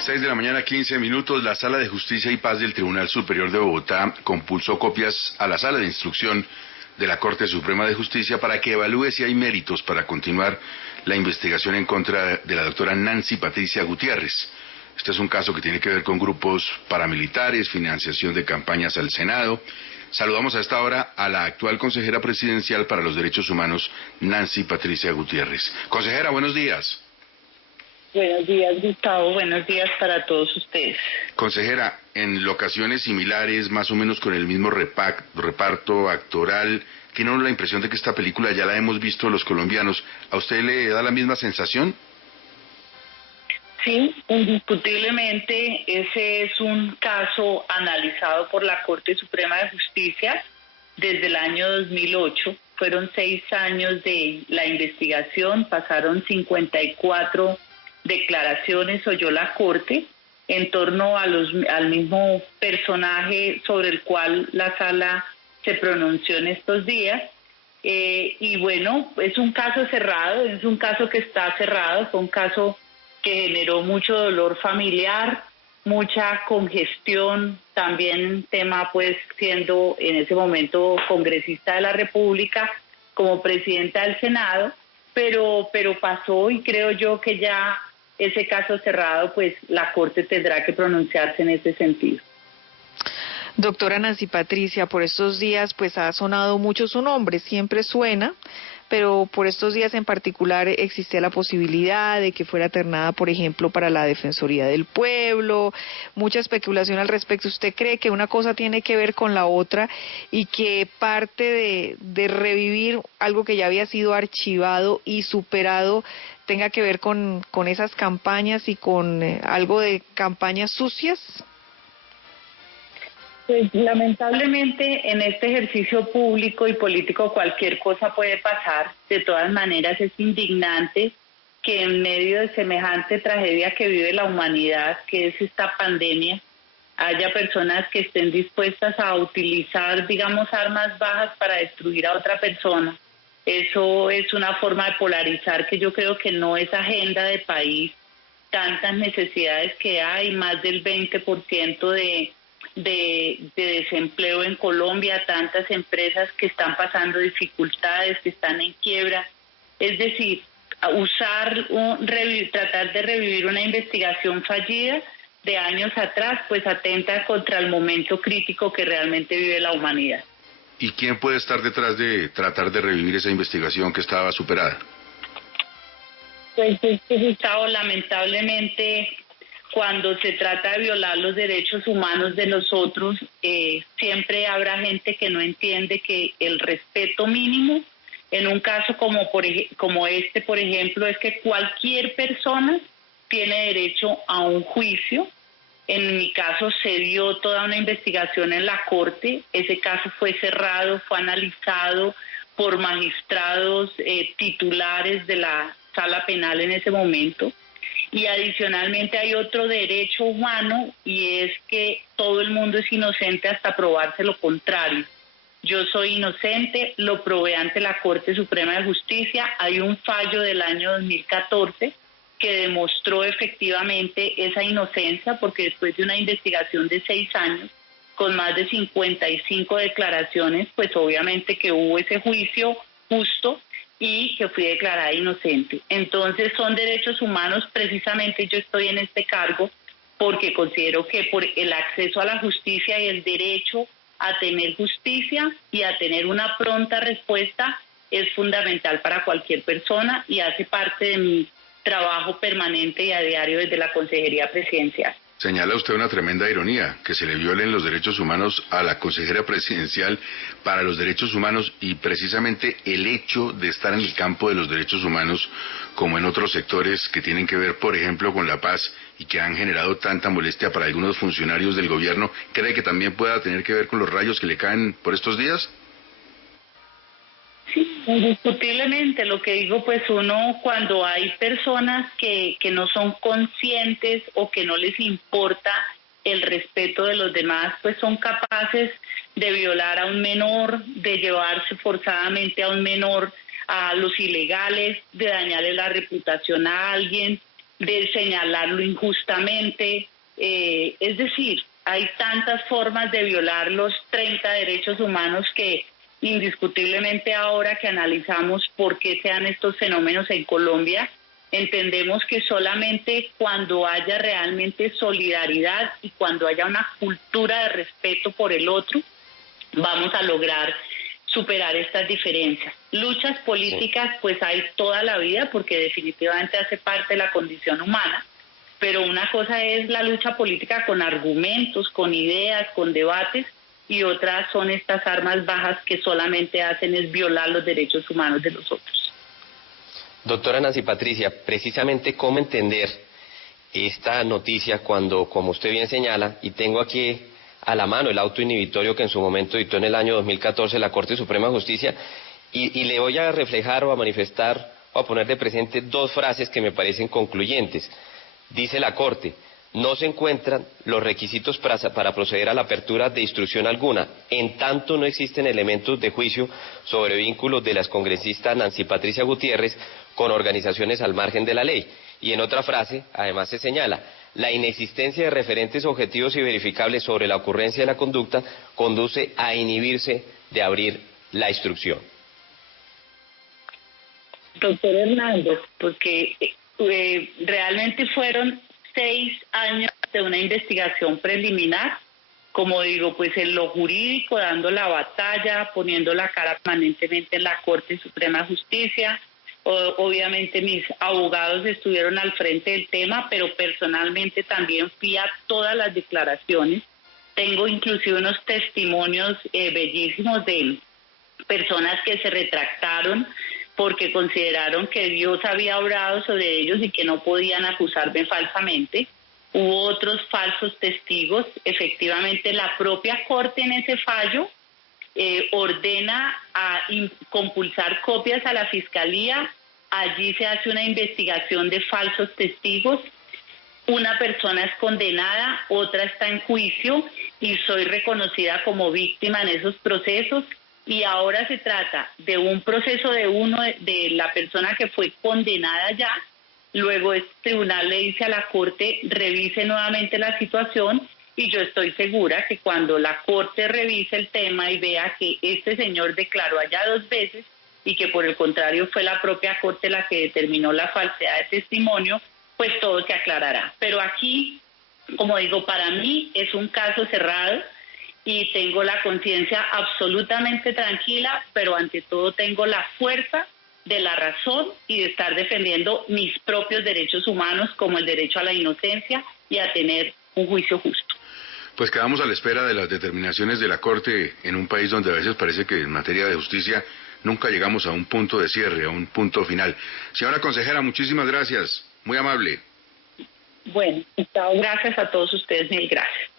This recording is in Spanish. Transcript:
6 de la mañana, 15 minutos. La Sala de Justicia y Paz del Tribunal Superior de Bogotá compulsó copias a la Sala de Instrucción de la Corte Suprema de Justicia para que evalúe si hay méritos para continuar la investigación en contra de la doctora Nancy Patricia Gutiérrez. Este es un caso que tiene que ver con grupos paramilitares, financiación de campañas al Senado. Saludamos a esta hora a la actual consejera presidencial para los derechos humanos, Nancy Patricia Gutiérrez. Consejera, buenos días. Buenos días, Gustavo. Buenos días para todos ustedes. Consejera, en locaciones similares, más o menos con el mismo reparto actoral, ¿tiene uno la impresión de que esta película ya la hemos visto los colombianos? ¿A usted le da la misma sensación? Sí, indiscutiblemente ese es un caso analizado por la Corte Suprema de Justicia desde el año 2008. Fueron 6 años de la investigación, pasaron 54 declaraciones, oyó la Corte en torno a al mismo personaje sobre el cual la Sala se pronunció en estos días. Y bueno, es un caso cerrado, es un caso que está cerrado, fue un caso que generó mucho dolor familiar, mucha congestión, también tema pues siendo en ese momento congresista de la República, como presidenta del Senado, pero pasó y creo yo que ya ese caso cerrado, pues la Corte tendrá que pronunciarse en ese sentido. Doctora Nancy Patricia, por estos días pues ha sonado mucho su nombre, siempre suena, pero por estos días en particular existía la posibilidad de que fuera ternada, por ejemplo, para la Defensoría del Pueblo, mucha especulación al respecto. ¿Usted cree que una cosa tiene que ver con la otra y que parte de revivir algo que ya había sido archivado y superado tenga que ver con esas campañas y con algo de campañas sucias? Pues lamentablemente en este ejercicio público y político cualquier cosa puede pasar. De todas maneras es indignante que en medio de semejante tragedia que vive la humanidad, que es esta pandemia, haya personas que estén dispuestas a utilizar, digamos, armas bajas para destruir a otra persona. Eso es una forma de polarizar que yo creo que no es agenda de país. Tantas necesidades que hay, más del 20% de desempleo en Colombia, tantas empresas que están pasando dificultades, que están en quiebra. Es decir, tratar de revivir una investigación fallida de años atrás, pues atenta contra el momento crítico que realmente vive la humanidad. ¿Y quién puede estar detrás de tratar de revivir esa investigación que estaba superada? Pues Gustavo, lamentablemente, cuando se trata de violar los derechos humanos de los otros, siempre habrá gente que no entiende que el respeto mínimo, en un caso como este, por ejemplo, es que cualquier persona tiene derecho a un juicio. En mi caso se dio toda una investigación en la Corte, ese caso fue cerrado, fue analizado por magistrados titulares de la Sala Penal en ese momento. Y adicionalmente hay otro derecho humano y es que todo el mundo es inocente hasta probarse lo contrario. Yo soy inocente, lo probé ante la Corte Suprema de Justicia. Hay un fallo del año 2014 que demostró efectivamente esa inocencia, porque después de una investigación de 6 años, con más de 55 declaraciones, pues obviamente que hubo ese juicio justo y que fui declarada inocente. Entonces son derechos humanos, precisamente yo estoy en este cargo porque considero que por el acceso a la justicia y el derecho a tener justicia y a tener una pronta respuesta es fundamental para cualquier persona y hace parte de mi trabajo permanente y a diario desde la Consejería Presidencial. Señala usted una tremenda ironía, que se le violen los derechos humanos a la consejera presidencial para los derechos humanos y precisamente el hecho de estar en el campo de los derechos humanos, como en otros sectores que tienen que ver, por ejemplo, con la paz y que han generado tanta molestia para algunos funcionarios del gobierno, ¿cree que también pueda tener que ver con los rayos que le caen por estos días? Sí, indiscutiblemente. Lo que digo, pues uno cuando hay personas que no son conscientes o que no les importa el respeto de los demás, pues son capaces de violar a un menor, de llevarse forzadamente a un menor a los ilegales, de dañarle la reputación a alguien. de señalarlo injustamente. Es decir, hay tantas formas de violar los 30 derechos humanos que indiscutiblemente ahora que analizamos por qué se dan estos fenómenos en Colombia, entendemos que solamente cuando haya realmente solidaridad y cuando haya una cultura de respeto por el otro, vamos a lograr superar estas diferencias. Luchas políticas pues hay toda la vida porque definitivamente hace parte de la condición humana, pero una cosa es la lucha política con argumentos, con ideas, con debates, y otras son estas armas bajas que solamente hacen es violar los derechos humanos de los otros. Doctora Nancy Patricia, precisamente cómo entender esta noticia cuando, como usted bien señala, y tengo aquí a la mano el auto inhibitorio que en su momento dictó en el año 2014 la Corte Suprema de Justicia, y le voy a reflejar o a manifestar o a poner de presente dos frases que me parecen concluyentes. Dice la Corte: no se encuentran los requisitos para proceder a la apertura de instrucción alguna, en tanto no existen elementos de juicio sobre vínculos de la excongresista Nancy Patricia Gutiérrez con organizaciones al margen de la ley. Y en otra frase, además se señala: la inexistencia de referentes objetivos y verificables sobre la ocurrencia de la conducta conduce a inhibirse de abrir la instrucción. Doctor Hernando, porque realmente fueron 6 años de una investigación preliminar, como digo, pues en lo jurídico, dando la batalla, poniendo la cara permanentemente en la Corte Suprema de Justicia. Obviamente mis abogados estuvieron al frente del tema, pero personalmente también fui a todas las declaraciones. Tengo inclusive unos testimonios bellísimos de personas que se retractaron porque consideraron que Dios había obrado sobre ellos y que no podían acusarme falsamente. Hubo otros falsos testigos. Efectivamente, la propia Corte en ese fallo ordena a compulsar copias a la Fiscalía. Allí se hace una investigación de falsos testigos. Una persona es condenada, otra está en juicio y soy reconocida como víctima en esos procesos. Y ahora se trata de un proceso de la persona que fue condenada ya. Luego el tribunal le dice a la Corte revise nuevamente la situación, y yo estoy segura que cuando la Corte revise el tema y vea que este señor declaró allá 2 veces y que por el contrario fue la propia Corte la que determinó la falsedad de testimonio, pues todo se aclarará. Pero aquí, como digo, para mí es un caso cerrado y tengo la conciencia absolutamente tranquila, pero ante todo tengo la fuerza de la razón y de estar defendiendo mis propios derechos humanos, como el derecho a la inocencia y a tener un juicio justo. Pues quedamos a la espera de las determinaciones de la Corte en un país donde a veces parece que en materia de justicia nunca llegamos a un punto de cierre, a un punto final. Señora consejera, muchísimas gracias, muy amable. Bueno, gracias a todos ustedes, mil gracias.